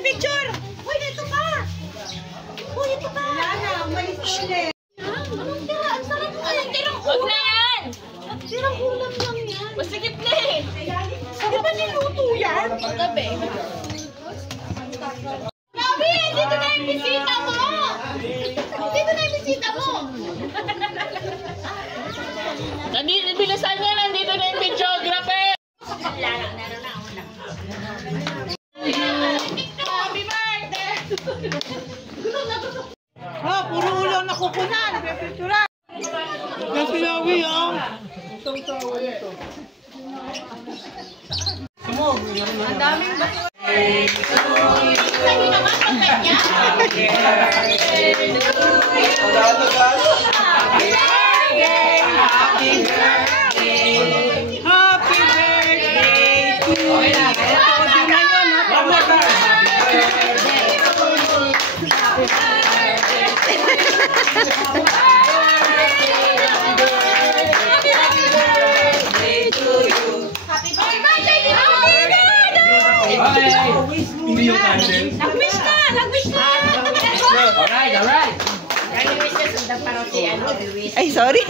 picture! Uy, ito pa! Uy, ito pa! Wala na, umalis na ulit. Anong tira? Ang sarap na. Anong tirang ulam? Huwag na yan! Tirang ulam lang yan. Masigit na eh. Di ba niluto yan? Gabi. Gabi! Dito na yung bisita mo! Dito na yung bisita mo! Bilisan niya, nandito na yung videographer! Happy birthday! Oh, puro ulang nakukunan. Pipictura. Kasi nawi, oh. Ang daming basura. Sabi naman, pagkat niya. Happy birthday to you. Hindi yung candle. Nag-wish na! Nag-wish na! Alright, alright. Ay, sorry.